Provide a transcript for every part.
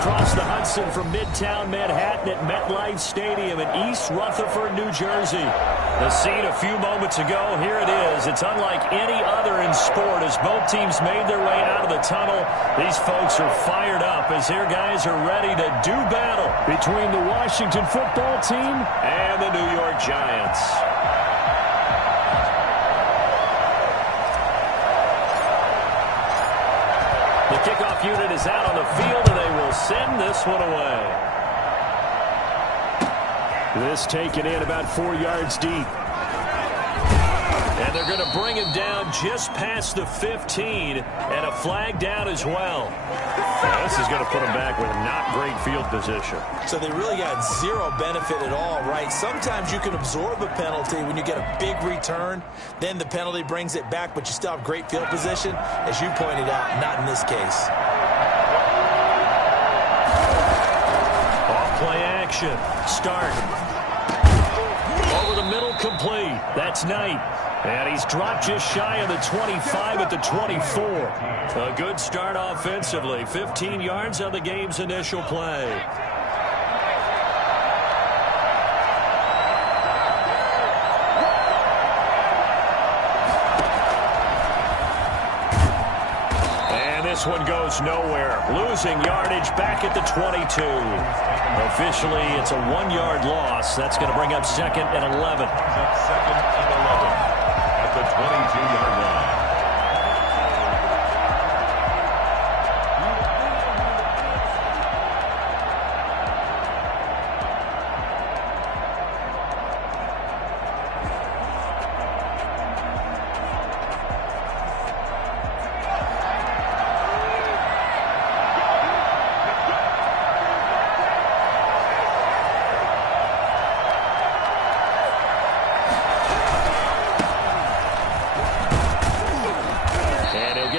across the Hudson from Midtown Manhattan at MetLife Stadium in East Rutherford, New Jersey. The scene a few moments ago, here it is. It's unlike any other in sport as both teams made their way out of the tunnel. These folks are fired up as their guys are ready to do battle between the Washington football team and the New York Giants. The kickoff unit is out on the field, and they will send this one away. This taken in about 4 yards deep. And they're going to bring him down just past the 15, and a flag down as well. Now, this is going to put him back with not great field position. So they really got zero benefit at all, right? Sometimes you can absorb a penalty when you get a big return. Then the penalty brings it back, but you still have great field position. As you pointed out, not in this case. Off-play action. Start. Over the middle, complete. That's Knight. And he's dropped just shy of the 25 at the 24. A good start offensively. 15 yards on the game's initial play. And this one goes nowhere. Losing yardage back at the 22. Officially, it's a 1-yard loss. That's going to bring up 2nd and 11. Second and 11. The 22-yard line.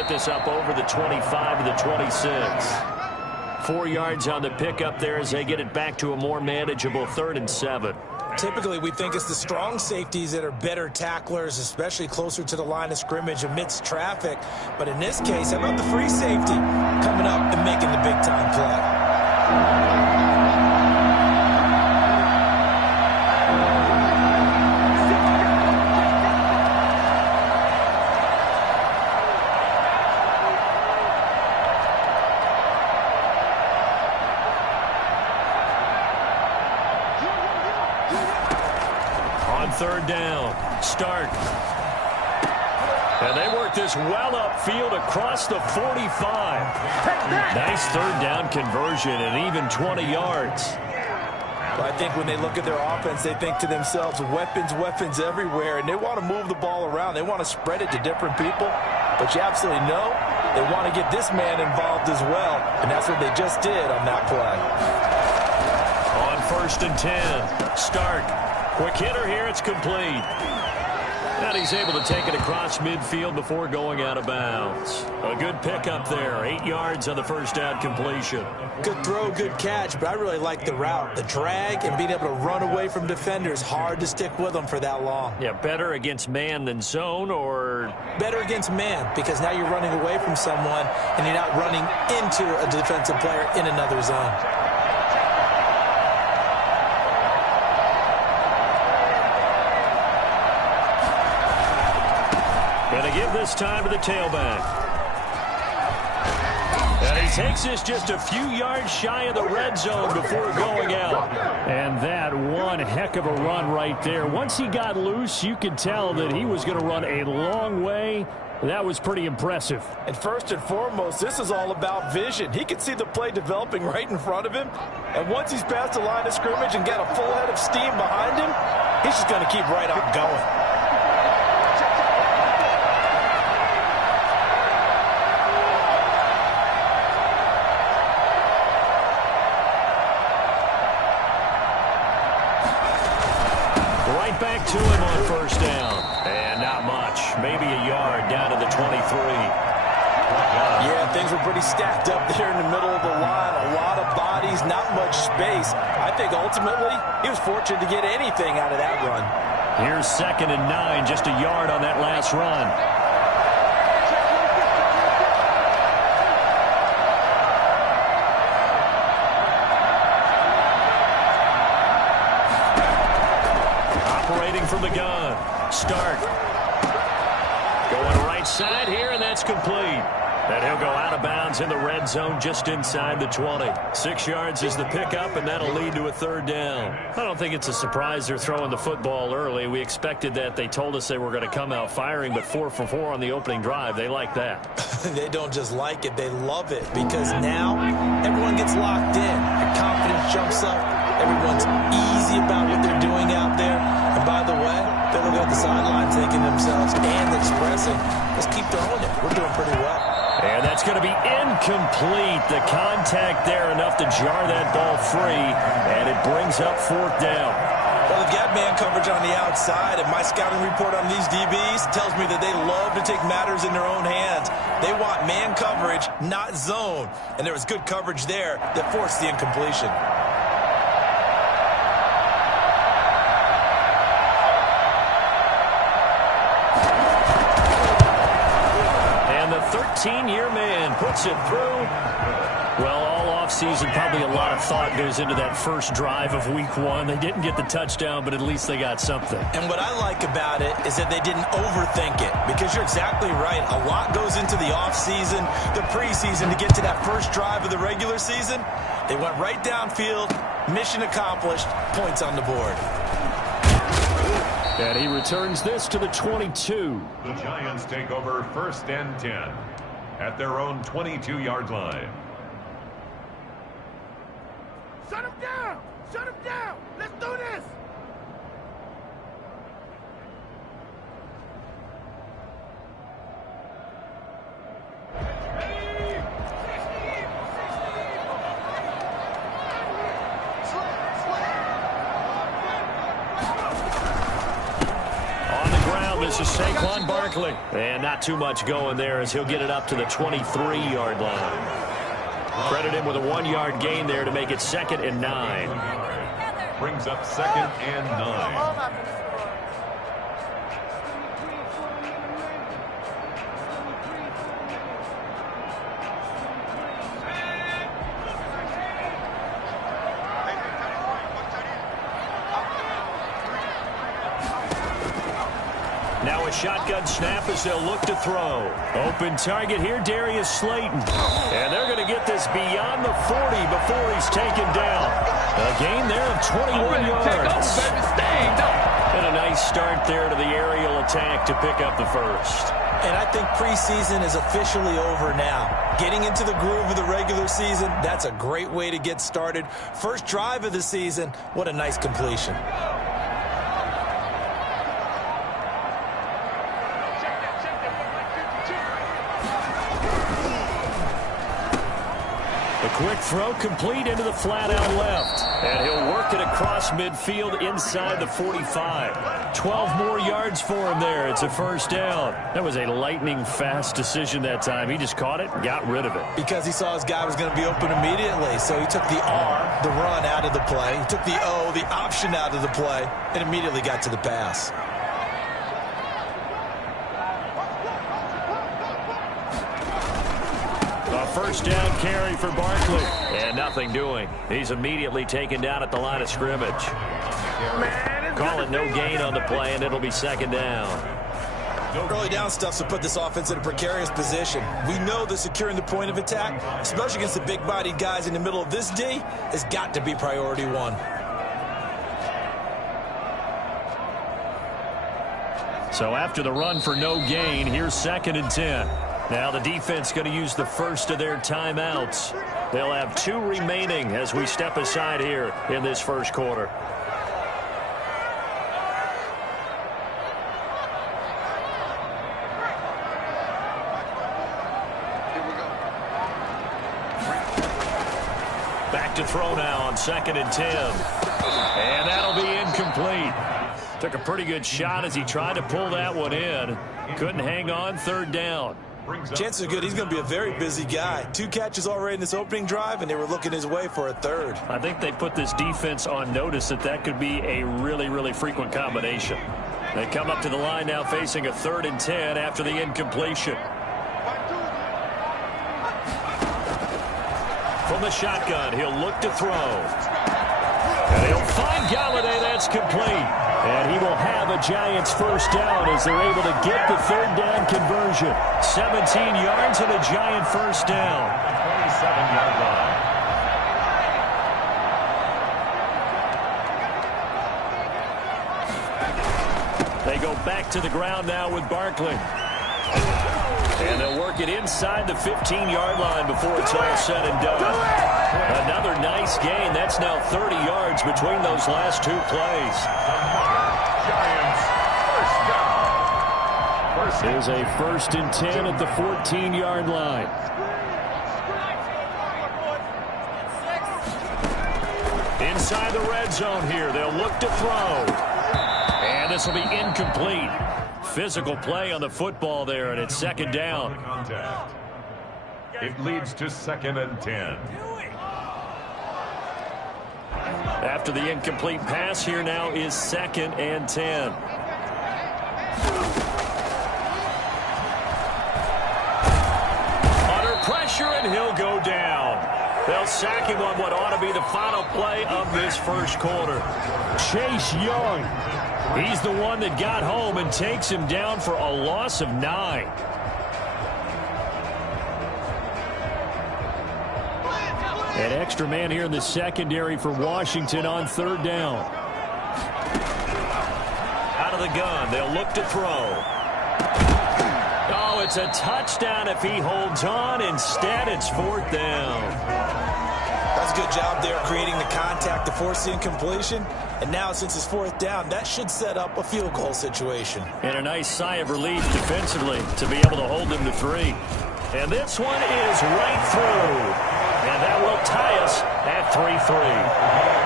This up over the 25 to the 26. 4 yards on the pickup there as they get it back to a more manageable 3rd and 7. Typically, we think it's the strong safeties that are better tacklers, especially closer to the line of scrimmage amidst traffic. But in this case, how about the free safety coming up and making the big-time play? Third down. Start. And they work this well upfield across the 45. Nice third down conversion and even 20 yards. Well, I think when they look at their offense, they think to themselves, weapons, weapons everywhere, and they want to move the ball around. They want to spread it to different people. But you absolutely know they want to get this man involved as well, and that's what they just did on that play. On 1st and 10. Start. Quick hitter here, it's complete. And he's able to take it across midfield before going out of bounds. A good pickup there, 8 yards on the first down completion. Good throw, good catch, but I really like the route. The drag and being able to run away from defenders, hard to stick with them for that long. Yeah, better against man than zone, or? Better against man, because now you're running away from someone and you're not running into a defensive player in another zone. Going to give this time to the tailback. And he takes this just a few yards shy of the red zone before going out. And that one heck of a run right there. Once he got loose, you could tell that he was going to run a long way. That was pretty impressive. And first and foremost, this is all about vision. He could see the play developing right in front of him. And once he's past the line of scrimmage and got a full head of steam behind him, he's just going to keep right on going. Back to him on first down. And not much. Maybe a yard down to the 23. Yeah, things were pretty stacked up there in the middle of the line. A lot of bodies, not much space. I think ultimately he was fortunate to get anything out of that run. Here's 2nd and 9, just a yard on that last run. rotating from the gun. Start. Going right side here, and that's complete. And he'll go out of bounds in the red zone just inside the 20. 6 yards is the pickup, and that'll lead to a third down. I don't think it's a surprise they're throwing the football early. We expected that. They told us they were going to come out firing, but 4 for 4 on the opening drive. They like that. They don't just like it. They love it because now everyone gets locked in. Their confidence jumps up. Everyone's easy about what they're doing out there. And by the way, they're looking at the sideline thinking to themselves and expressing, let's keep throwing it. We're doing pretty well. And that's going to be incomplete. The contact there enough to jar that ball free, and it brings up fourth down. Well, they've got man coverage on the outside, and my scouting report on these DBs tells me that they love to take matters in their own hands. They want man coverage, not zone. And there was good coverage there that forced the incompletion. And the 13-year man puts it through. Well, all offseason, probably a lot of thought goes into that first drive of week 1. They didn't get the touchdown, but at least they got something. And what I like about it is that they didn't overthink it, because you're exactly right. A lot goes into the offseason, the preseason, to get to that first drive of the regular season. They went right downfield, mission accomplished, points on the board. And he returns this to the 22. The Giants take over 1st and 10 at their own 22-yard line. Shut him down! Shut him down! Let's do this! On the ground, this is Saquon Barkley. And not too much going there as he'll get it up to the 23-yard line. Credit him with a 1-yard gain there to make it 2nd and 9. Brings up 2nd and 9. Now a shotgun snap as they'll look to throw. Open target here, Darius Slayton. And they're going to get this beyond the 40 before he's taken down. A gain there of 21 yards. And a nice start there to the aerial attack to pick up the first. And I think preseason is officially over now. Getting into the groove of the regular season, that's a great way to get started. First drive of the season, what a nice completion. Quick throw complete into the flat out left. And he'll work it across midfield inside the 45. 12 more yards for him there. It's a first down. That was a lightning fast decision that time. He just caught it and got rid of it. Because he saw his guy was going to be open immediately. So he took the R, the run, out of the play. He took the O, the option, out of the play, and immediately got to the pass. First down carry for Barkley. And nothing doing. He's immediately taken down at the line of scrimmage. Call it no gain on the play, and it'll be 2nd down. Early down stuff to put this offense in a precarious position. We know that securing the point of attack, especially against the big-bodied guys in the middle of this D, has got to be priority 1. So after the run for no gain, here's 2nd and 10. Now the defense going to use the first of their timeouts. They'll have 2 remaining as we step aside here in this first quarter. Back to throw now on 2nd and 10. And that'll be incomplete. Took a pretty good shot as he tried to pull that one in. Couldn't hang on, 3rd down. Chances are good he's going to be a very busy guy. 2 catches already in this opening drive, and they were looking his way for a 3rd. I think they put this defense on notice that could be a really, really frequent combination. They come up to the line now facing a 3rd and 10 after the incompletion. From the shotgun, he'll look to throw. And he'll find Galladay. That's complete. And he will have a Giants first down as they're able to get the third down conversion. 17 yards and a Giant first down. 27-yard line. They go back to the ground now with Barkley. And they'll work it inside the 15-yard line before it's all said and done. Another nice gain. That's now 30 yards between those last two plays. Giants, first down. Here's a 1st and 10 at the 14-yard line. Inside the red zone here. They'll look to throw. And this will be incomplete. Physical play on the football there, and it's 2nd down. Contact. It leads to 2nd and 10. After the incomplete pass, here now is 2nd and 10. Under pressure, and he'll go down. They'll sack him on what ought to be the final play of this first quarter. Chase Young. He's the one that got home and takes him down for a loss of 9. An extra man here in the secondary for Washington on 3rd down. Out of the gun, they'll look to throw. Oh, it's a touchdown if he holds on. Instead, it's 4th down. That's a good job there creating the contact to force the incompletion. And now, since it's 4th down, that should set up a field goal situation. And a nice sigh of relief defensively to be able to hold them to 3. And this one is right through. And that will tie us at 3-3.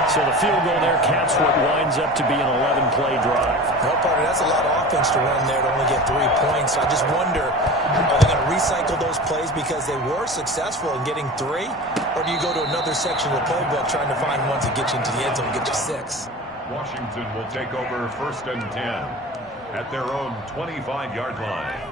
So the field goal there caps what winds up to be an 11-play drive. No, partner, that's a lot of offense to run there to only get 3 points. I just wonder, are they going to recycle those plays because they were successful in getting 3? Or do you go to another section of the playbook trying to find ones that get you into the end zone and get you 6? Washington will take over 1st and 10 at their own 25-yard line.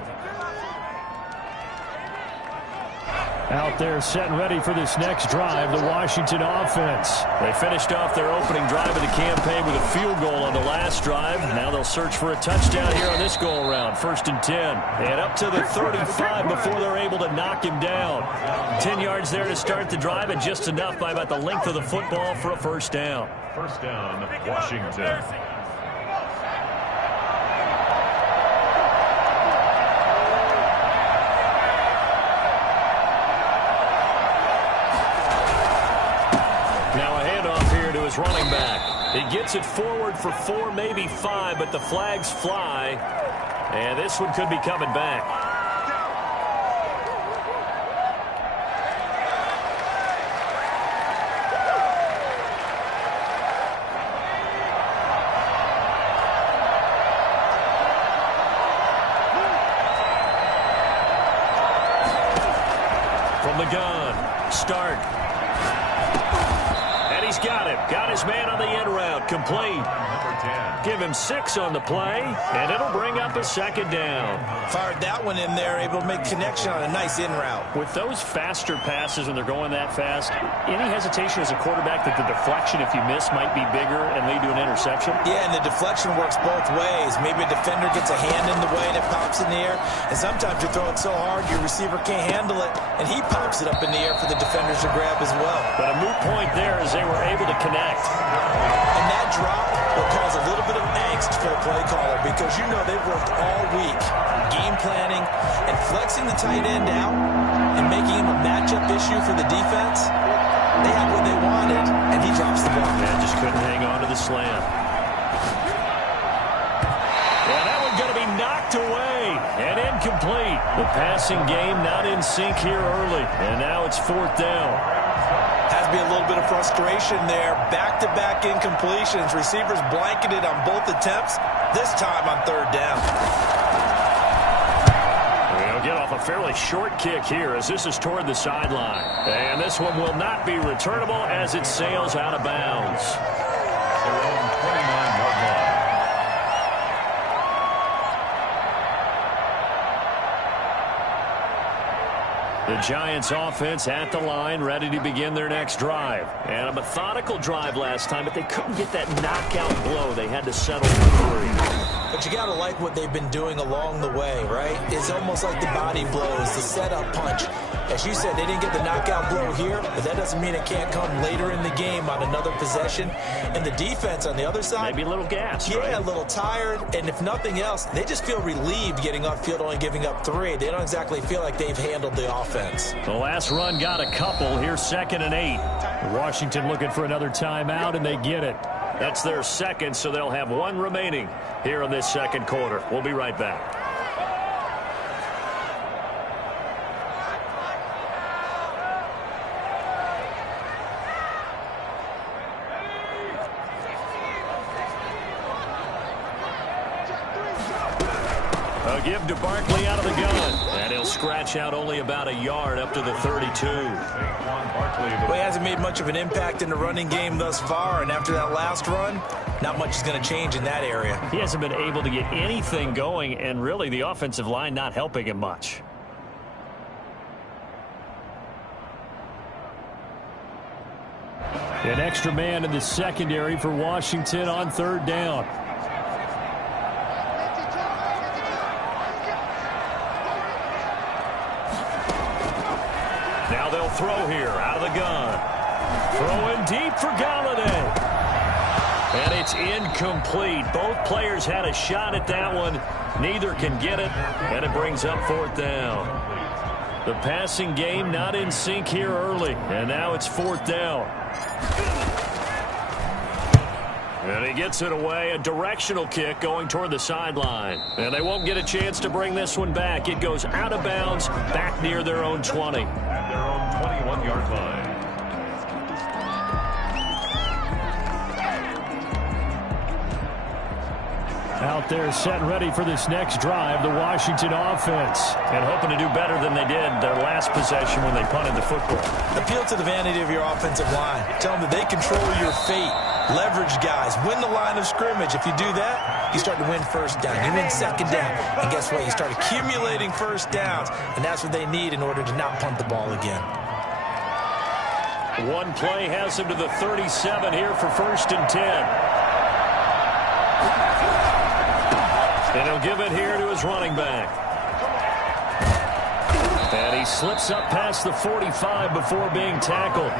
Out there set and ready for this next drive, the Washington offense. They finished off their opening drive of the campaign with a field goal on the last drive. Now they'll search for a touchdown here on this go-around. 1st and 10. And up to the 35 before they're able to knock him down. 10 yards there to start the drive, and just enough by about the length of the football for a first down. First down, Washington. Running back. He gets it forward for 4, maybe 5, but the flags fly. And this one could be coming back. From the gun, start. Got it. Got his man on the end route. Complete. Number 10. Give him 6 on the play, and it'll bring up a 2nd down. Fired that one in there, able to make connection on a nice in route. With those faster passes when they're going that fast, any hesitation as a quarterback that the deflection, if you miss, might be bigger and lead to an interception? Yeah, and the deflection works both ways. Maybe a defender gets a hand in the way and it pops in the air, and sometimes you throw it so hard your receiver can't handle it, and he pops it up in the air for the defenders to grab as well. But a moot point there as they were able to connect. And that drop will cause a little bit of angst for the play caller because you know they've worked all week game planning and flexing the tight end out and making him a matchup issue for the defense. They have what they wanted, and he drops the ball. Man, just couldn't hang on to the slam. Yeah, that one going to be knocked away and incomplete. The passing game not in sync here early, and now it's 4th down. Has to be a little bit of frustration there. Back-to-back incompletions. Receivers blanketed on both attempts, this time on 3rd down. They'll get off a fairly short kick here as this is toward the sideline. And this one will not be returnable as it sails out of bounds. Their own 29-yard line. The Giants offense at the line, ready to begin their next drive. And a methodical drive last time, but they couldn't get that knockout blow. They had to settle for 3. But you got to like what they've been doing along the way, right? It's almost like the body blows, the setup punch. As you said, they didn't get the knockout blow here, but that doesn't mean it can't come later in the game on another possession. And the defense on the other side, maybe a little gassed, yeah, right? A little tired. And if nothing else, they just feel relieved getting upfield, only giving up 3. They don't exactly feel like they've handled the offense. The last run got a couple. Here's 2nd and 8. Washington looking for another timeout, and they get it. That's their second, so they'll have 1 remaining here in this second quarter. We'll be right back. A give to Barkley out of the gun. And he'll scratch out only about a yard up to the 32. Well, he hasn't made much of an impact in the running game thus far, and after that last run, not much is going to change in that area. He hasn't been able to get anything going, and really the offensive line not helping him much. An extra man in the secondary for Washington on 3rd down. Now they'll throw here out of the gun. Throwing deep for Galladay. And it's incomplete. Both players had a shot at that one. Neither can get it, and it brings up 4th down. The passing game not in sync here early, and now it's 4th down. And he gets it away, a directional kick going toward the sideline. And they won't get a chance to bring this one back. It goes out of bounds, back near their own 20. At their own 21-yard line. Out there set and ready for this next drive, the Washington offense. And hoping to do better than they did their last possession when they punted the football. Appeal to the vanity of your offensive line. Tell them that they control your fate. Leverage guys. Win the line of scrimmage. If you do that, you start to win 1st down. You win 2nd down. And guess what? You start accumulating 1st downs. And that's what they need in order to not punt the ball again. One play has him to the 37 here for 1st and 10. And he'll give it here to his running back. And he slips up past the 45 before being tackled.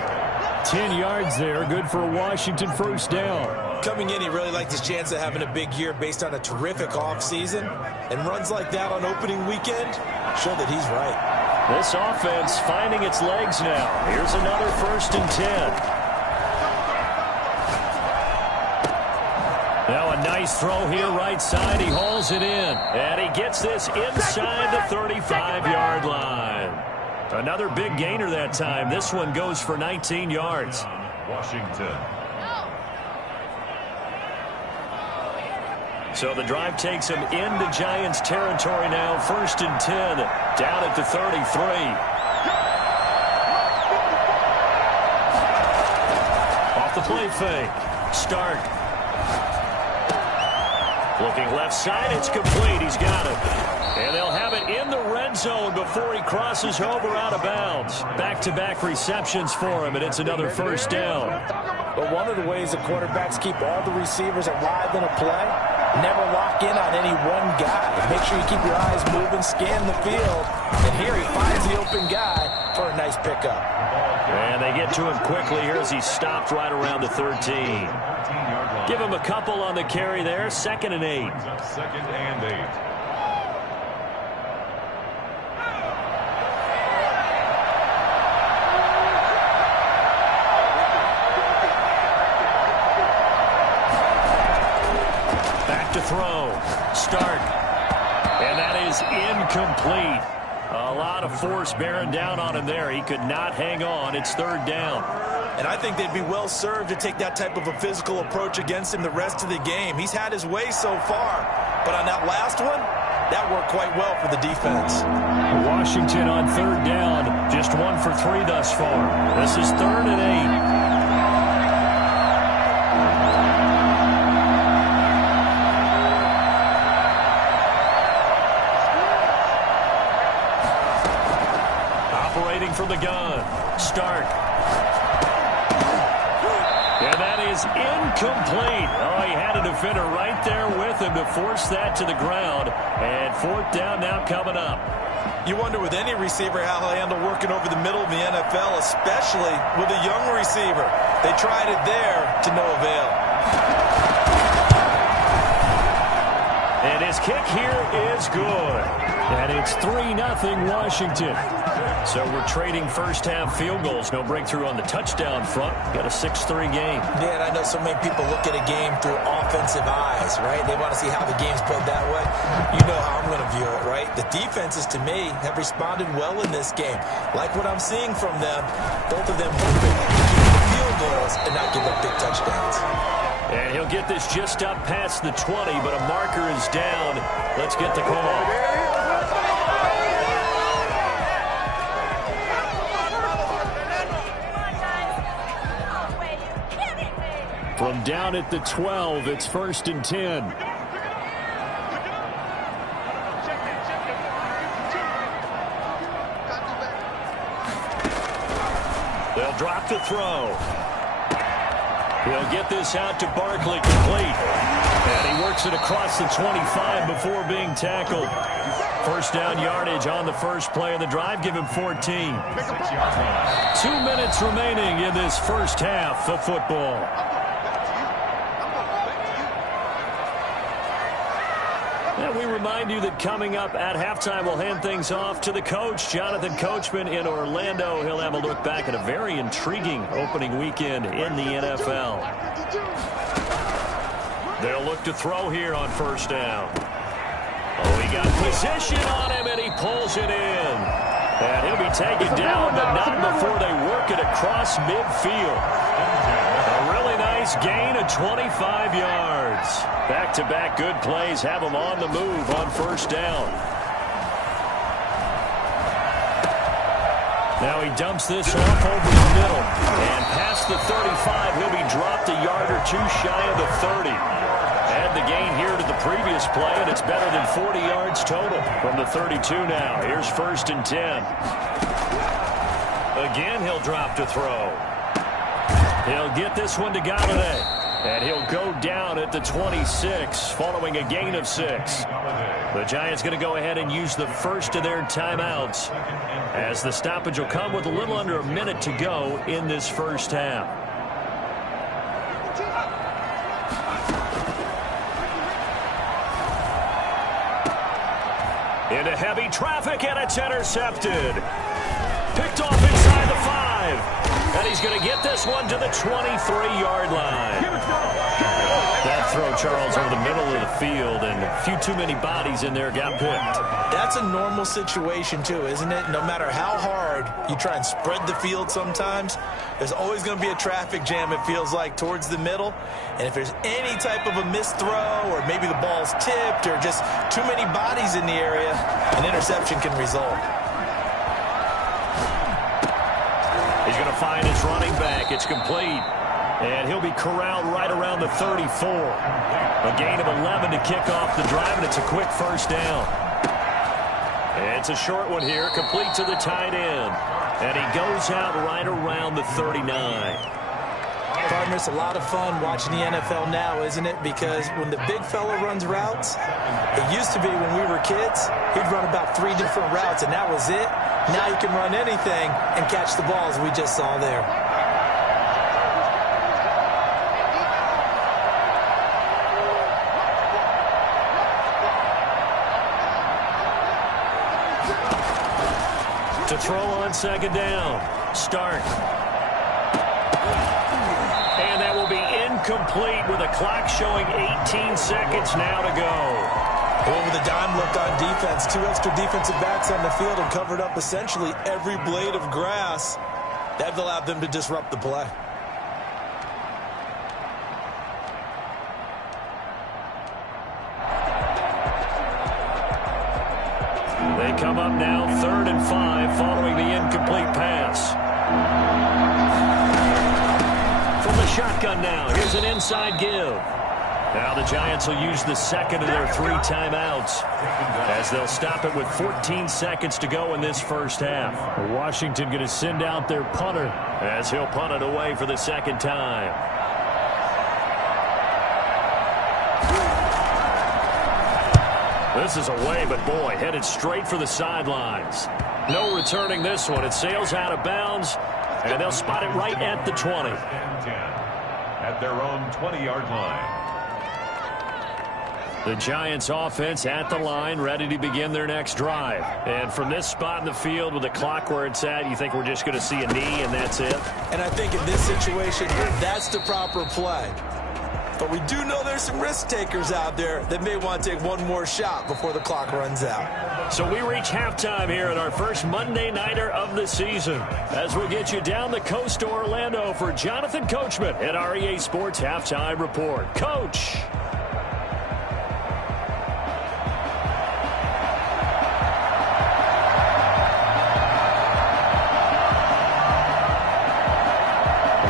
10 yards there, good for a Washington 1st down. Coming in, he really liked his chance of having a big year based on a terrific offseason. And runs like that on opening weekend show that he's right. This offense finding its legs now. Here's another 1st and 10. Now a nice throw here right side. He hauls it in. And he gets this inside the 35-yard line. Another big gainer that time. This one goes for 19 yards. Washington. So the drive takes him into Giants territory now. 1st and 10 down at the 33. Off the play fake. Start. Looking left side, it's complete. He's got it. And they'll have it in the red zone before he crosses over out of bounds. Back-to-back receptions for him, and it's another 1st down. But one of the ways the quarterbacks keep all the receivers alive in a play, never lock in on any one guy. Make sure you keep your eyes moving, scan the field. And here he finds the open guy for a nice pickup. And they get to him quickly here as he's stopped right around the 13. Give him a couple on the carry there. 2nd and 8. 2nd and 8. Back to throw. Start. And that is incomplete. A lot of force bearing down on him there. He could not hang on. It's 3rd down. And I think they'd be well served to take that type of a physical approach against him the rest of the game. He's had his way so far. But on that last one, that worked quite well for the defense. Washington on 3rd down. Just 1 for 3 thus far. This is 3rd and 8. from the gun. Stark. And that is incomplete. Oh, he had a defender right there with him to force that to the ground. And 4th down now coming up. You wonder with any receiver how he'll handle working over the middle of the NFL, especially with a young receiver. They tried it there to no avail. And his kick here is good. And it's 3-0 Washington. So we're trading first-half field goals. No breakthrough on the touchdown front. Got a 6-3 game. Yeah, and I know so many people look at a game through offensive eyes, right? They want to see how the game's played that way. You know how I'm going to view it, right? The defenses, to me, have responded well in this game. Like what I'm seeing from them, both of them hoping to keep the field goals and not give up big touchdowns. And he'll get this just up past the 20, but a marker is down. Let's get the call. From down at the 12, it's 1st and 10. They'll drop the throw. He'll get this out to Barkley, complete. And he works it across the 25 before being tackled. First down yardage on the first play of the drive. Give him 14. 2 minutes remaining in this first half of football. And we remind you that coming up at halftime, we'll hand things off to the coach, Jonathan Coachman in Orlando. He'll have a look back at a very intriguing opening weekend in the NFL. They'll look to throw here on first down. Oh, he got position on him, and he pulls it in. And he'll be taken down, but not before they work it across midfield. A really nice gain of 25 yards. Back-to-back good plays have him on the move on first down. Now he dumps this off over the middle. And past the 35, he'll be dropped a yard or two shy of the 30. Add the gain here to the previous play, and it's better than 40 yards total from the 32 now. Here's 1st and 10. Again, he'll drop to throw. He'll get this one to Galladay. And he'll go down at the 26 following a gain of 6. The Giants going to go ahead and use the first of their timeouts as the stoppage will come with a little under a minute to go in this first half. Into heavy traffic, and it's intercepted. Picked off inside the 5. And he's going to get this one to the 23-yard line. That throw, Charles, over the middle of the field, and a few too many bodies in there got picked. That's a normal situation, too, isn't it? No matter how hard you try and spread the field sometimes, there's always going to be a traffic jam, it feels like, towards the middle. And if there's any type of a missed throw, or maybe the ball's tipped, or just too many bodies in the area, an interception can result. He's going to find his running back. It's complete. And he'll be corralled right around the 34. A gain of 11 to kick off the drive, and it's a quick first down. It's a short one here, complete to the tight end. And he goes out right around the 39. Partner, it's a lot of fun watching the NFL now, isn't it? Because when the big fella runs routes, it used to be when we were kids, he'd run about 3 different routes, and that was it. Now you can run anything and catch the balls we just saw there. To throw on second down. Stark. And that will be incomplete with a clock showing 18 seconds now to go. Over the dime look on defense. 2 extra defensive backs on the field and covered up essentially every blade of grass. That allowed them to disrupt the play. They come up now 3rd and 5 following the incomplete pass. From the shotgun now, here's an inside give. Now the Giants will use the second of their 3 timeouts as they'll stop it with 14 seconds to go in this first half. Washington going to send out their punter as he'll punt it away for the second time. This is away, but boy, headed straight for the sidelines. No returning this one. It sails out of bounds, and they'll spot it right at the 20. At their own 20-yard line. The Giants offense at the line, ready to begin their next drive. And from this spot in the field with the clock where it's at, you think we're just going to see a knee and that's it? And I think in this situation, that's the proper play. But we do know there's some risk takers out there that may want to take one more shot before the clock runs out. So we reach halftime here at our first Monday Nighter of the season as we'll get you down the coast to Orlando for Jonathan Coachman at our EA Sports Halftime Report. Coach!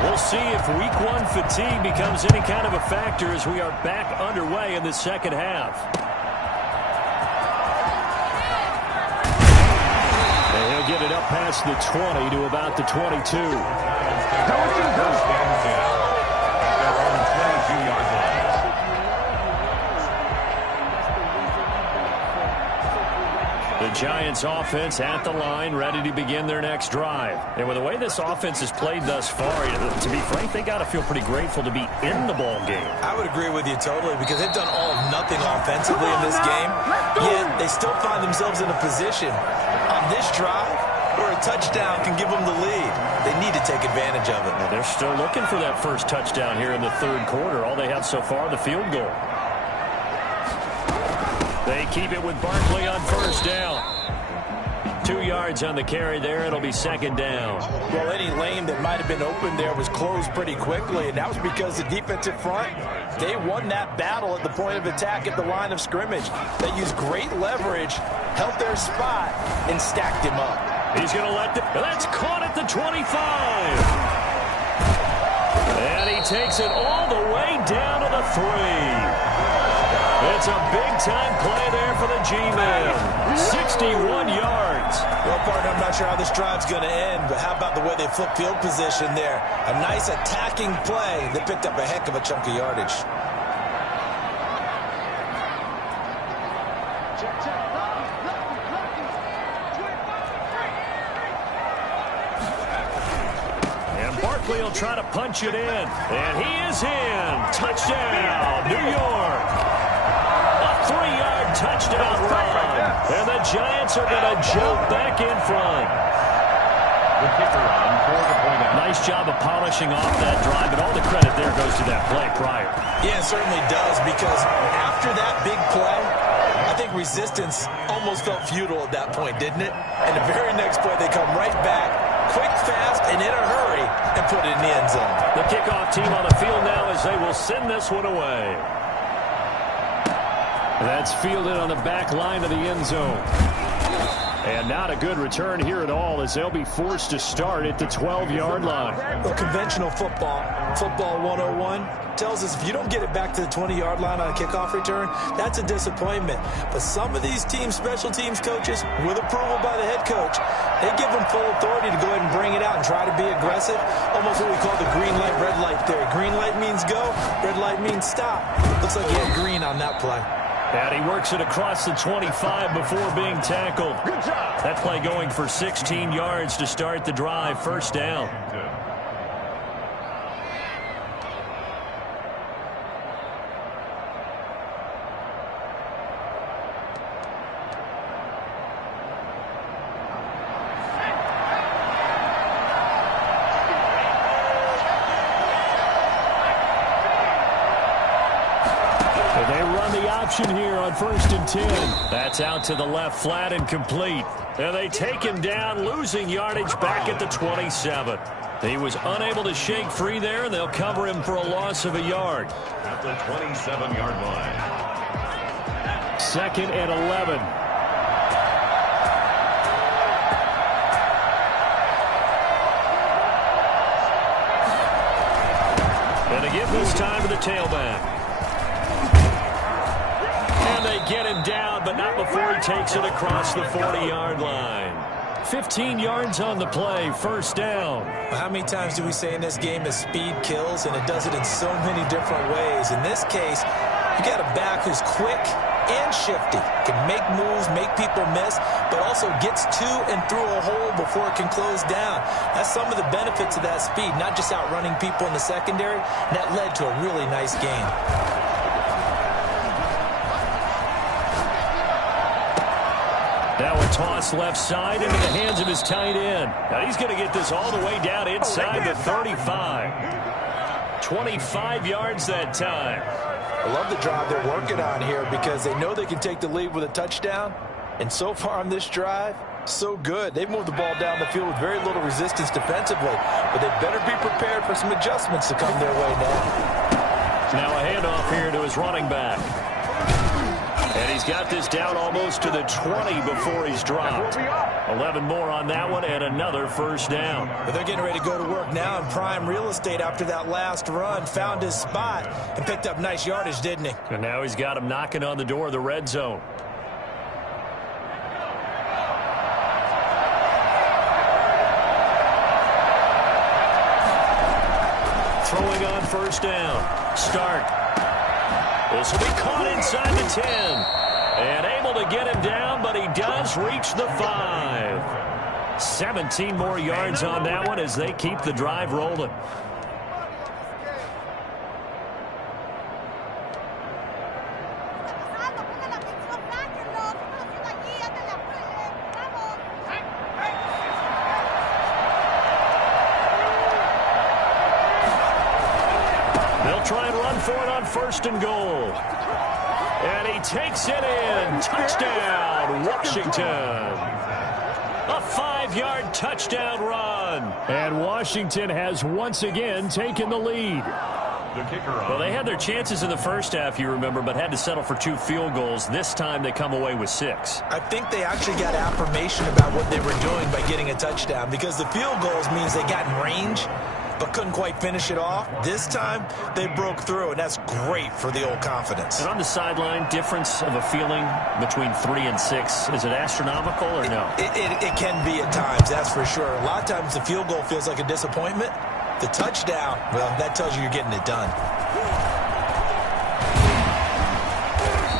We'll see if week 1 fatigue becomes any kind of a factor as we are back underway in the second half. And he'll get it up past the 20 to about the 22. The Giants offense at the line, ready to begin their next drive. And with the way this offense has played thus far, to be frank, they got to feel pretty grateful to be in the ball game. I would agree with you totally because they've done all of nothing offensively in this game. Yet they still find themselves in a position on this drive where a touchdown can give them the lead. They need to take advantage of it. Well, they're still looking for that first touchdown here in the third quarter. All they have so far, the field goal. They keep it with Barkley on first down. 2 yards on the carry there. It'll be second down. Well, any lane that might have been open there was closed pretty quickly, and that was because the defensive front, they won that battle at the point of attack at the line of scrimmage. They used great leverage, held their spot, and stacked him up. He's going to let that's caught at the 25. And he takes it all the way down to the 3. It's a big-time play there for the G-Man. 61 yards. Well, partner, I'm not sure how this drive's going to end, but how about the way they flip field position there? A nice attacking play that picked up a heck of a chunk of yardage. And Barkley will try to punch it in. And he is in. Touchdown, New York. 3-yard touchdown run. And the Giants are going to jump back in front. The kicker on for the point out. Nice job of polishing off that drive, but all the credit there goes to that play prior. Yeah, it certainly does, because after that big play, I think resistance almost felt futile at that point, didn't it? And the very next play, they come right back, quick, fast, and in a hurry, and put it in the end zone. The kickoff team on the field now as they will send this one away. That's fielded on the back line of the end zone. And not a good return here at all as they'll be forced to start at the 12-yard line. Well, conventional football 101, tells us if you don't get it back to the 20-yard line on a kickoff return, that's a disappointment. But some of these special teams coaches, with approval by the head coach, they give them full authority to go ahead and bring it out and try to be aggressive. Almost what we call the green light, red light theory. Green light means go, red light means stop. Looks like he had green on that play. And he works it across the 25 before being tackled. Good job. That play going for 16 yards to start the drive. First down. Here on 1st and 10. That's out to the left, flat and complete. And they take him down, losing yardage back at the 27. He was unable to shake free there, and they'll cover him for a loss of a yard. At the 27-yard line. 2nd and 11. And a give this time to the tailback. get him down, but not before he takes it across the 40-yard line. 15 yards on the play, first down. How many times do we say in this game that speed kills, and it does it in so many different ways? In this case, you got a back who's quick and shifty, can make moves, make people miss, but also gets to and through a hole before it can close down. That's some of the benefits of that speed, not just outrunning people in the secondary, and that led to a really nice game. Now a toss left side into the hands of his tight end. Now he's going to get this all the way down inside the 35. 25 yards that time. I love the drive they're working on here because they know they can take the lead with a touchdown. And so far on this drive, so good. They've moved the ball down the field with very little resistance defensively. But they better be prepared for some adjustments to come their way now. Now a handoff here to his running back. And he's got this down almost to the 20 before he's dropped. 11 more on that one and another first down. But they're getting ready to go to work now in prime real estate after that last run. Found his spot and picked up nice yardage, didn't he? And now he's got him knocking on the door of the red zone. Throwing on first down. Start. This will be caught inside the 10. And able to get him down, but he does reach the 5. 17 more yards on that one as they keep the drive rolling. They'll try and run for it on first and goal. And he takes it in. Touchdown, Washington. A 5-yard touchdown run. And Washington has once again taken the lead. Well, they had their chances in the first half, you remember, but had to settle for 2 field goals. This time they come away with 6. I think they actually got affirmation about what they were doing by getting a touchdown, because the field goals means they got in range but couldn't quite finish it off. This time, they broke through, and that's great for the old confidence. And on the sideline, difference of a feeling between 3 and 6, is it astronomical or no? It can be at times, that's for sure. A lot of times the field goal feels like a disappointment. The touchdown, well, that tells you you're getting it done.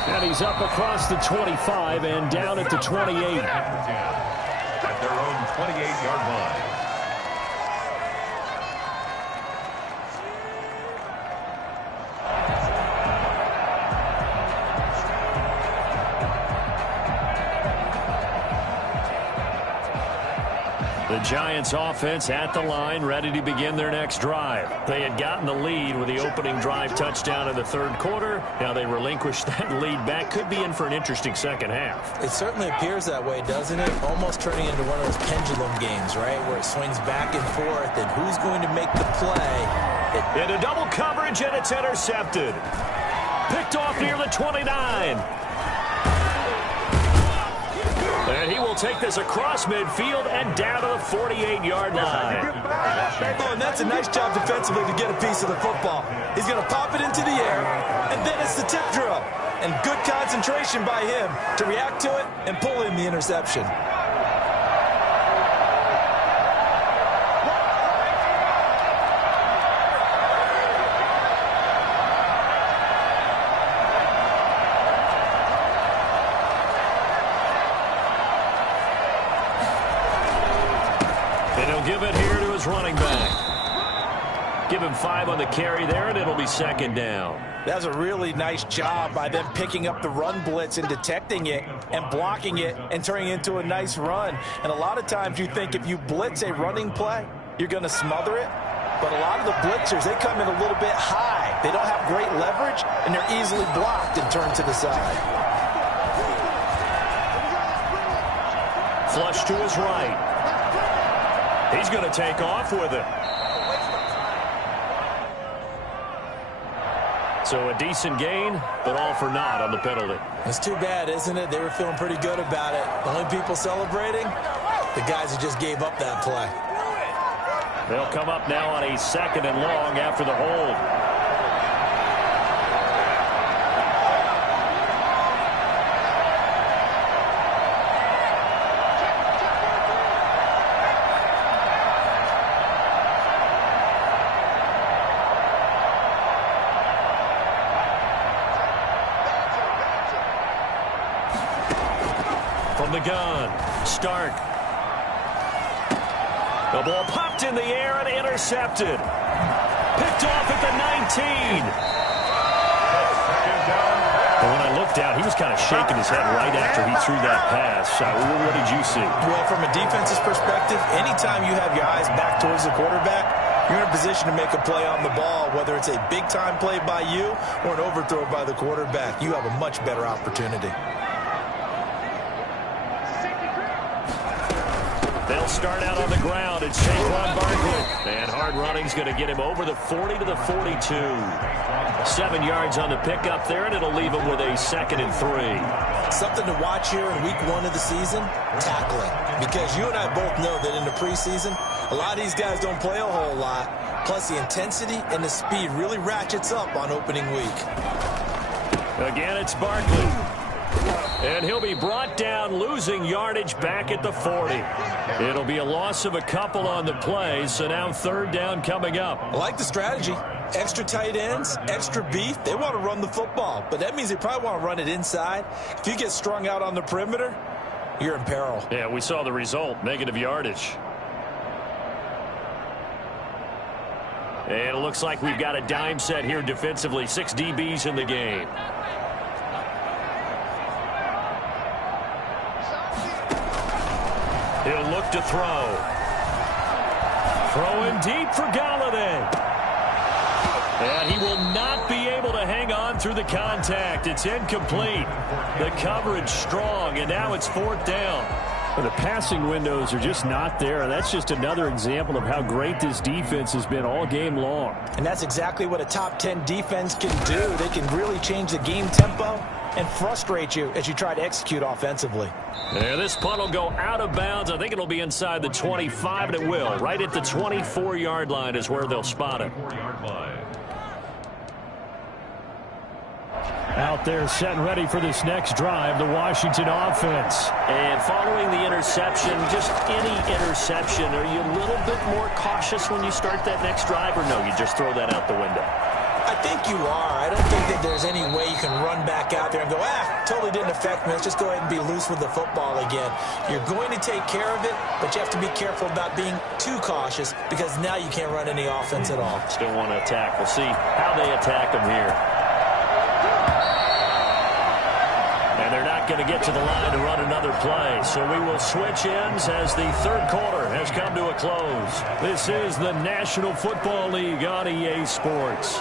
And he's up across the 25 and down at the 28. At their own 28-yard line. The Giants offense at the line, ready to begin their next drive. They had gotten the lead with the opening drive touchdown in the third quarter. Now they relinquished that lead back. Could be in for an interesting second half. It certainly appears that way, doesn't it? Almost turning into one of those pendulum games, right? Where it swings back and forth, and who's going to make the play? Into double coverage, and it's intercepted. Picked off near the 29. And he will take this across midfield and down to the 48-yard line. Oh, and that's a nice job defensively to get a piece of the football. He's going to pop it into the air, and then it's the tip drill. And good concentration by him to react to it and pull in the interception. Give it here to his running back. Give him 5 on the carry there, and it'll be second down. That's a really nice job by them picking up the run blitz and detecting it and blocking it and turning it into a nice run. And a lot of times you think if you blitz a running play, you're going to smother it. But a lot of the blitzers, they come in a little bit high. They don't have great leverage, and they're easily blocked and turned to the side. Flush to his right. He's going to take off with it. So a decent gain, but all for naught on the penalty. It's too bad, isn't it? They were feeling pretty good about it. The only people celebrating, the guys who just gave up that play. They'll come up now on a second and long after the hold. From the gun, Stark. The ball popped in the air and intercepted. Picked off at the 19. But when I looked down, he was kind of shaking his head right after he threw that pass. What did you see? Well, from a defense's perspective, anytime you have your eyes back towards the quarterback, you're in a position to make a play on the ball, whether it's a big-time play by you or an overthrow by the quarterback. You have a much better opportunity. They'll start out on the ground. It's Saquon Barkley. And hard running's going to get him over the 40 to the 42. 7 yards on the pickup there, and it'll leave him with a 2nd and 3. Something to watch here in week 1 of the season, tackling. Because you and I both know that in the preseason, a lot of these guys don't play a whole lot. Plus, the intensity and the speed really ratchets up on opening week. Again, it's Barkley. And he'll be brought down, losing yardage back at the 40. It'll be a loss of a couple on the play, so now 3rd down coming up. I like the strategy. Extra tight ends, extra beef. They want to run the football, but that means they probably want to run it inside. If you get strung out on the perimeter, you're in peril. Yeah, we saw the result, negative yardage. And it looks like we've got a dime set here defensively. 6 DBs in the game. He'll look to throw. Throwing deep for Galladay. And he will not be able to hang on through the contact. It's incomplete. The coverage strong, and now it's 4th down. Well, the passing windows are just not there. That's just another example of how great this defense has been all game long. And that's exactly what a top 10 defense can do. They can really change the game tempo and frustrate you as you try to execute offensively. Yeah, this punt will go out of bounds. I think it'll be inside the 25, and it will. Right at the 24-yard line is where they'll spot it. Out there set and ready for this next drive, the Washington offense. And following the interception, just any interception, are you a little bit more cautious when you start that next drive, or no, you just throw that out the window? I think you are. I don't think that there's any way you can run back out there and go, totally didn't affect me. Let's just go ahead and be loose with the football again. You're going to take care of it, but you have to be careful about being too cautious because now you can't run any offense at all. Still want to attack. We'll see how they attack them here. And they're not going to get to the line to run another play. So we will switch ends as the 3rd quarter has come to a close. This is the National Football League on EA Sports.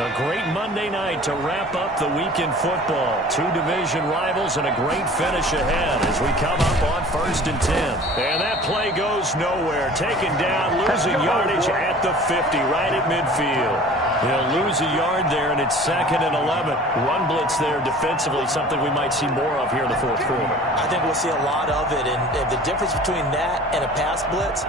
A great Monday night to wrap up the week in football. 2 division rivals and a great finish ahead as we come up on 1st and 10. And that play goes nowhere. Taken down, losing yardage at the 50, right at midfield. They'll lose a yard there, and it's 2nd and 11. Run blitz there defensively, something we might see more of here in the 4th quarter. I think we'll see a lot of it, and the difference between that and a pass blitz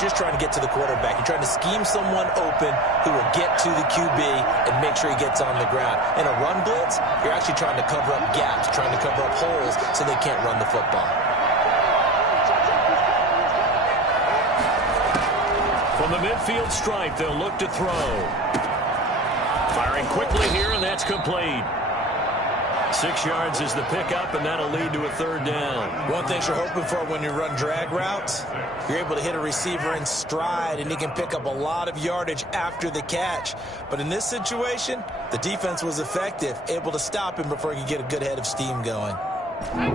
just trying to get to the quarterback. You're trying to scheme someone open who will get to the QB and make sure he gets on the ground. In a run blitz, you're actually trying to cover up gaps, trying to cover up holes so they can't run the football. From the midfield stripe, they'll look to throw. Firing quickly here, and that's complete. 6 yards is the pickup, and that'll lead to a 3rd down. One thing you're hoping for when you run drag routes, you're able to hit a receiver in stride, and he can pick up a lot of yardage after the catch. But in this situation, the defense was effective, able to stop him before he could get a good head of steam going.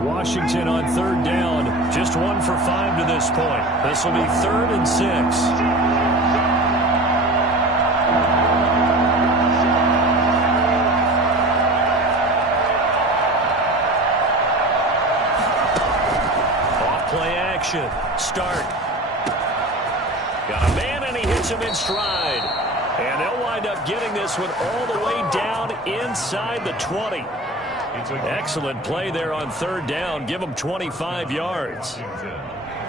Washington on 3rd down, just 1 for 5 to this point. This will be 3rd and 6. Start. Got a man, and he hits him in stride. And they'll wind up getting this one all the way down inside the 20. Excellent play there on 3rd down. Give them 25 yards.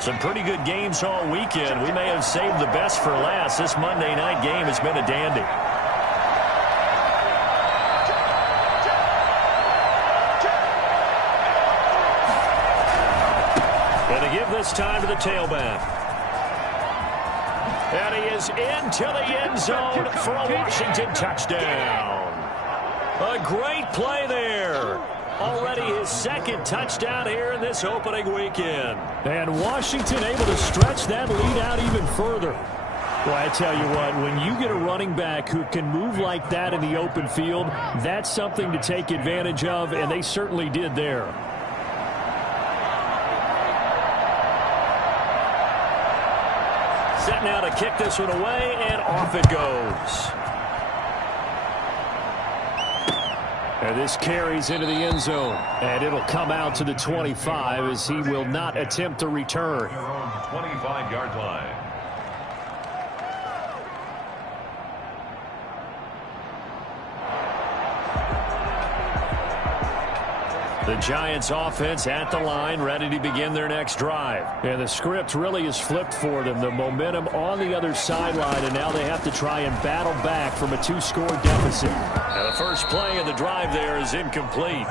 Some pretty good games all weekend. We may have saved the best for last. This Monday night game has been a dandy. This time to the tailback. And he is into the end zone for a Washington touchdown. A great play there. Already his second touchdown here in this opening weekend. And Washington able to stretch that lead out even further. Well, I tell you what, when you get a running back who can move like that in the open field, that's something to take advantage of, and they certainly did there. Set now to kick this one away, and off it goes. And this carries into the end zone, and it'll come out to the 25 as he will not attempt to return. 25-yard line. The Giants offense at the line, ready to begin their next drive. And the script really is flipped for them. The momentum on the other sideline, and now they have to try and battle back from a 2-score deficit. And the first play of the drive there is incomplete.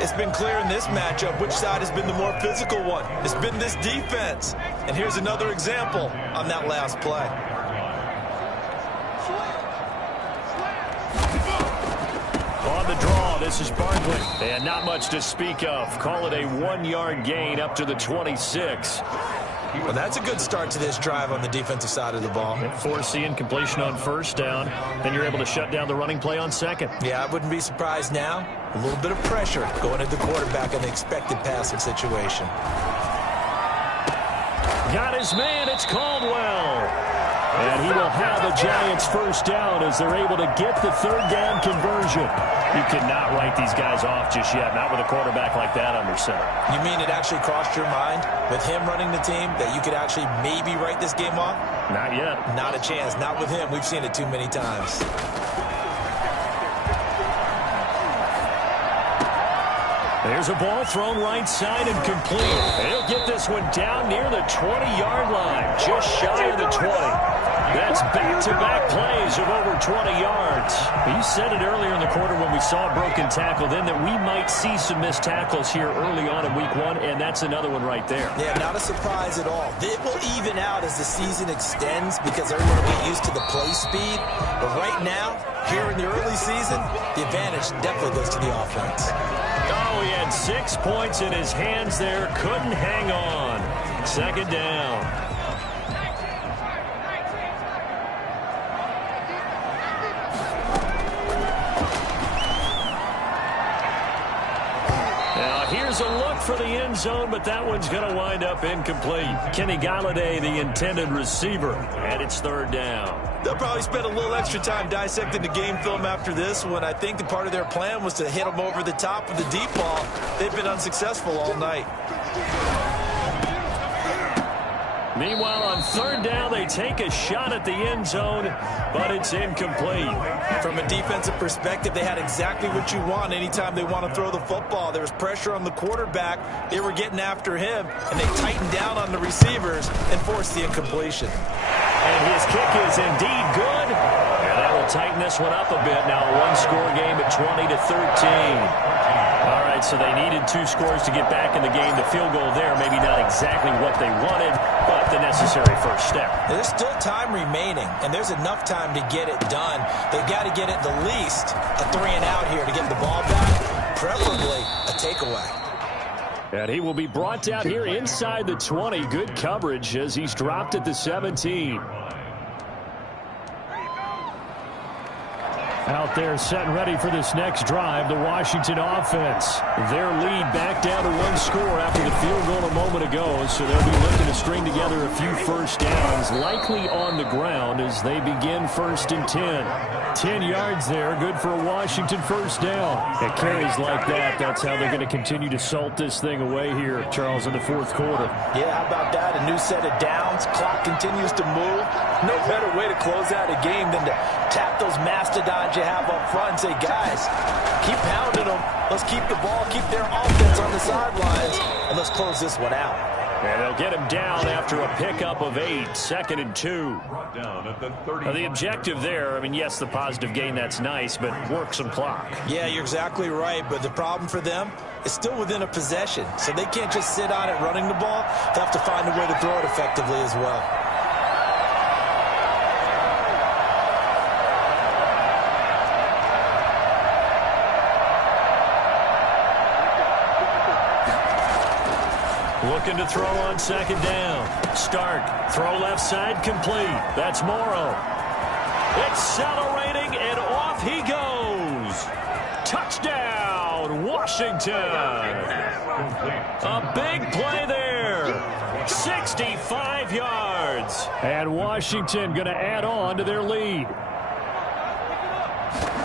It's been clear in this matchup which side has been the more physical one. It's been this defense. And here's another example on that last play. On the draw, this is Barkley. And not much to speak of. Call it a 1-yard gain up to the 26. Well, that's a good start to this drive on the defensive side of the ball. Force the incompletion on first down. Then you're able to shut down the running play on second. Yeah, I wouldn't be surprised now. A little bit of pressure going at the quarterback in the expected passing situation. Got his man. It's Caldwell. And he will have the Giants first down as they're able to get the third down conversion. You cannot write these guys off just yet, not with a quarterback like that under center. You mean it actually crossed your mind with him running the team that you could actually maybe write this game off? Not yet. Not a chance. Not with him. We've seen it too many times. There's a ball thrown right side and complete. He'll get this one down near the 20-yard line, just shy of the 20. That's back-to-back plays of over 20 yards. You said it earlier in the quarter when we saw a broken tackle then that we might see some missed tackles here early on in week 1, and that's another one right there. Yeah, not a surprise at all. It will even out as the season extends because everyone will get used to the play speed. But right now, here in the early season, the advantage definitely goes to the offense. Oh, he had 6 points in his hands there. Couldn't hang on. Second down. Here's a look for the end zone, but that one's going to wind up incomplete. Kenny Galladay, the intended receiver, and it's third down. They'll probably spend a little extra time dissecting the game film after this one. I think the part of their plan was to hit them over the top with the deep ball. They've been unsuccessful all night. Meanwhile, on third down, they take a shot at the end zone, but it's incomplete. From a defensive perspective, they had exactly what you want anytime they want to throw the football. There was pressure on the quarterback. They were getting after him, and they tightened down on the receivers and forced the incompletion. And his kick is indeed good. And that will tighten this one up a bit. Now a one-score game at 20-13. All right, so they needed 2 scores to get back in the game. The field goal there, maybe not exactly what they wanted, but the necessary first step. There's still time remaining, and there's enough time to get it done. They've got to get at the least a 3-and-out here to get the ball back, preferably a takeaway. And he will be brought down here inside the 20. Good coverage as he's dropped at the 17. Out there set and ready for this next drive, the Washington offense. Their lead back down to 1 score after the field goal a moment ago, so they'll be looking to string together a few first downs, likely on the ground as they begin 1st and 10. 10 yards there, good for a Washington first down. It carries like that. That's how they're going to continue to salt this thing away here, Charles, in the 4th quarter. Yeah, how about that? A new set of downs. Clock continues to move. No better way to close out a game than to tap those mastodons you have up front and say, guys, keep pounding them. Let's keep the ball, keep their offense on the sidelines, and let's close this one out. And they'll get him down after a pickup of 8, 2nd and 2. Down at the 30. Now, the objective there, I mean, yes, the positive gain, that's nice, but work some clock. Yeah, you're exactly right, but the problem for them is still within a possession, so they can't just sit on it running the ball. They have to find a way to throw it effectively as well. Looking to throw on second down. Stark, throw left side, complete. That's Morrow. Accelerating, and off he goes. Touchdown, Washington. A big play there. 65 yards. And Washington going to add on to their lead.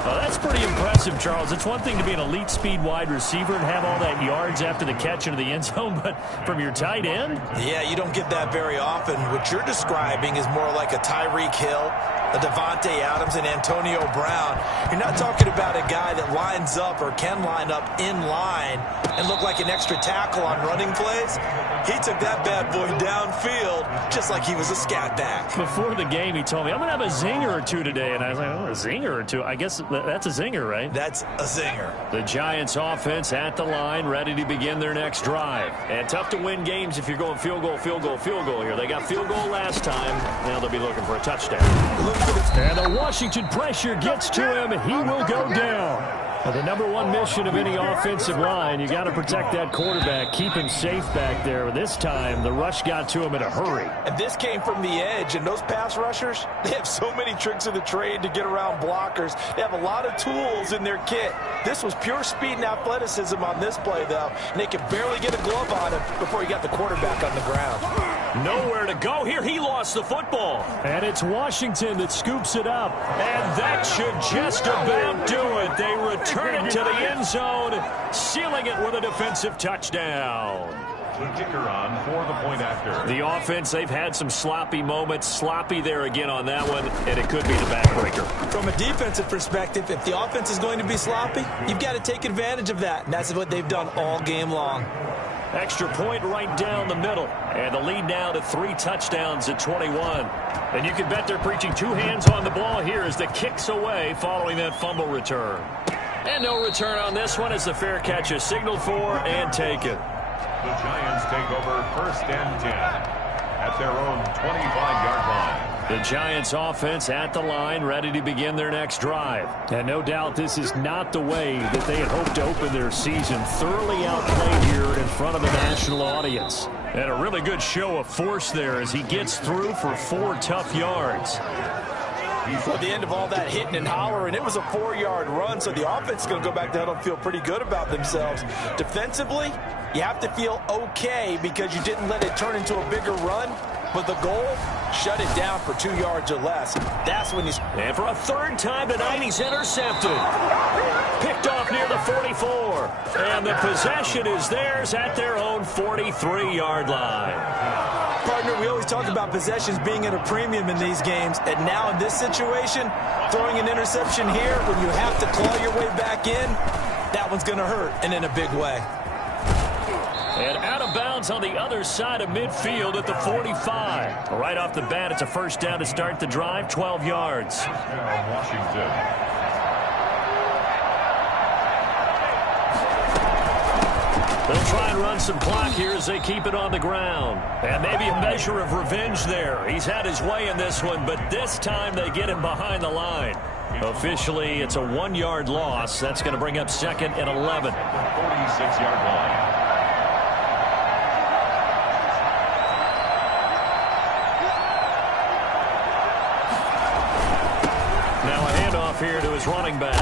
That's pretty impressive, Charles. It's one thing to be an elite speed wide receiver and have all that yards after the catch into the end zone, but from your tight end? Yeah, you don't get that very often. What you're describing is more like a Tyreek Hill, a Devontae Adams, and Antonio Brown. You're not talking about a guy that lines up or can line up in line and look like an extra tackle on running plays. He took that bad boy downfield just like he was a scat back. Before the game, he told me, I'm going to have a zinger or two today. And I was like, oh, a zinger or two? I guess that's a zinger, right? That's a zinger. The Giants offense at the line, ready to begin their next drive. And tough to win games if you're going field goal, field goal, field goal here. They got field goal last time. Now they'll be looking for a touchdown. And the Washington pressure gets to him. He will go down. Well, the number one mission of any offensive line, you got to protect that quarterback, keep him safe back there. This time, the rush got to him in a hurry. And this came from the edge, and those pass rushers, they have so many tricks of the trade to get around blockers. They have a lot of tools in their kit. This was pure speed and athleticism on this play, though, and they could barely get a glove on him before he got the quarterback on the ground. Nowhere to go here. He lost the football. And it's Washington that scoops it up. And that should just about do it. They return it to the end zone, sealing it with a defensive touchdown. The kicker on for the point after. The offense, they've had some sloppy moments. Sloppy there again on that one, and it could be the backbreaker. From a defensive perspective, if the offense is going to be sloppy, you've got to take advantage of that. And that's what they've done all game long. Extra point right down the middle. And the lead now to 3 touchdowns at 21. And you can bet they're preaching 2 hands on the ball here as the kick's away following that fumble return. And no return on this one as the fair catch is signaled for and taken. The Giants take over 1st and 10 at their own 25-yard line. The Giants offense at the line, ready to begin their next drive. And no doubt this is not the way that they had hoped to open their season. Thoroughly outplayed here in front of the national audience. And a really good show of force there as he gets through for 4 tough yards. At the end of all that hitting and hollering, it was a 4-yard run, so the offense is going to go back down and feel pretty good about themselves. Defensively, you have to feel okay because you didn't let it turn into a bigger run. But the goal, shut it down for 2 yards or less. That's when he's... And for a 3rd time tonight, he's intercepted. Picked off near the 44. And the possession is theirs at their own 43-yard line. Partner, we always talk about possessions being at a premium in these games. And now in this situation, throwing an interception here when you have to claw your way back in, that one's going to hurt, and in a big way. And out of bounds on the other side of midfield at the 45. Right off the bat, it's a 1st down to start the drive, 12 yards. Washington. They'll try and run some clock here as they keep it on the ground. And maybe a measure of revenge there. He's had his way in this one, but this time they get him behind the line. Officially, it's a 1-yard loss. That's going to bring up 2nd and 11. 46-yard line. Here to his running back.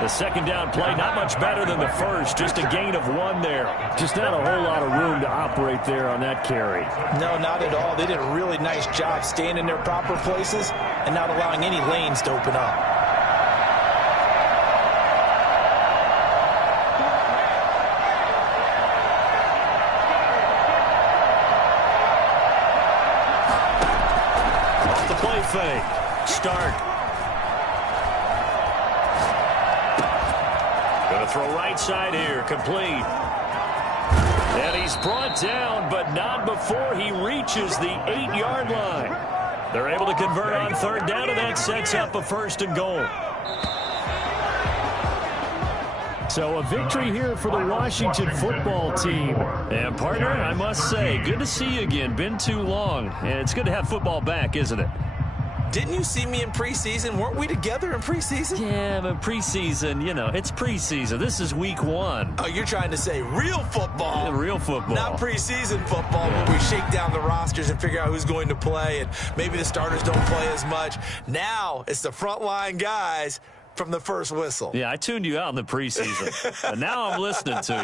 The 2nd down play, not much better than the first. Just a gain of 1 there. Just not a whole lot of room to operate there on that carry. No, not at all. They did a really nice job staying in their proper places and not allowing any lanes to open up. Off the play fake. Stark. Throw right side here, complete. And he's brought down, but not before he reaches the 8-yard line. They're able to convert on 3rd down, and that sets up a 1st and goal. So a victory here for the Washington football team. And partner, I must say, good to see you again. Been too long. And it's good to have football back, isn't it? Didn't you see me in preseason? Weren't we together in preseason? Yeah, but preseason, you know, it's preseason. This is week 1. Oh, you're trying to say real football. Yeah, real football. Not preseason football, where we shake down the rosters and figure out who's going to play, and maybe the starters don't play as much. Now it's the frontline guys from the first whistle. Yeah, I tuned you out in the preseason. But now I'm listening to you.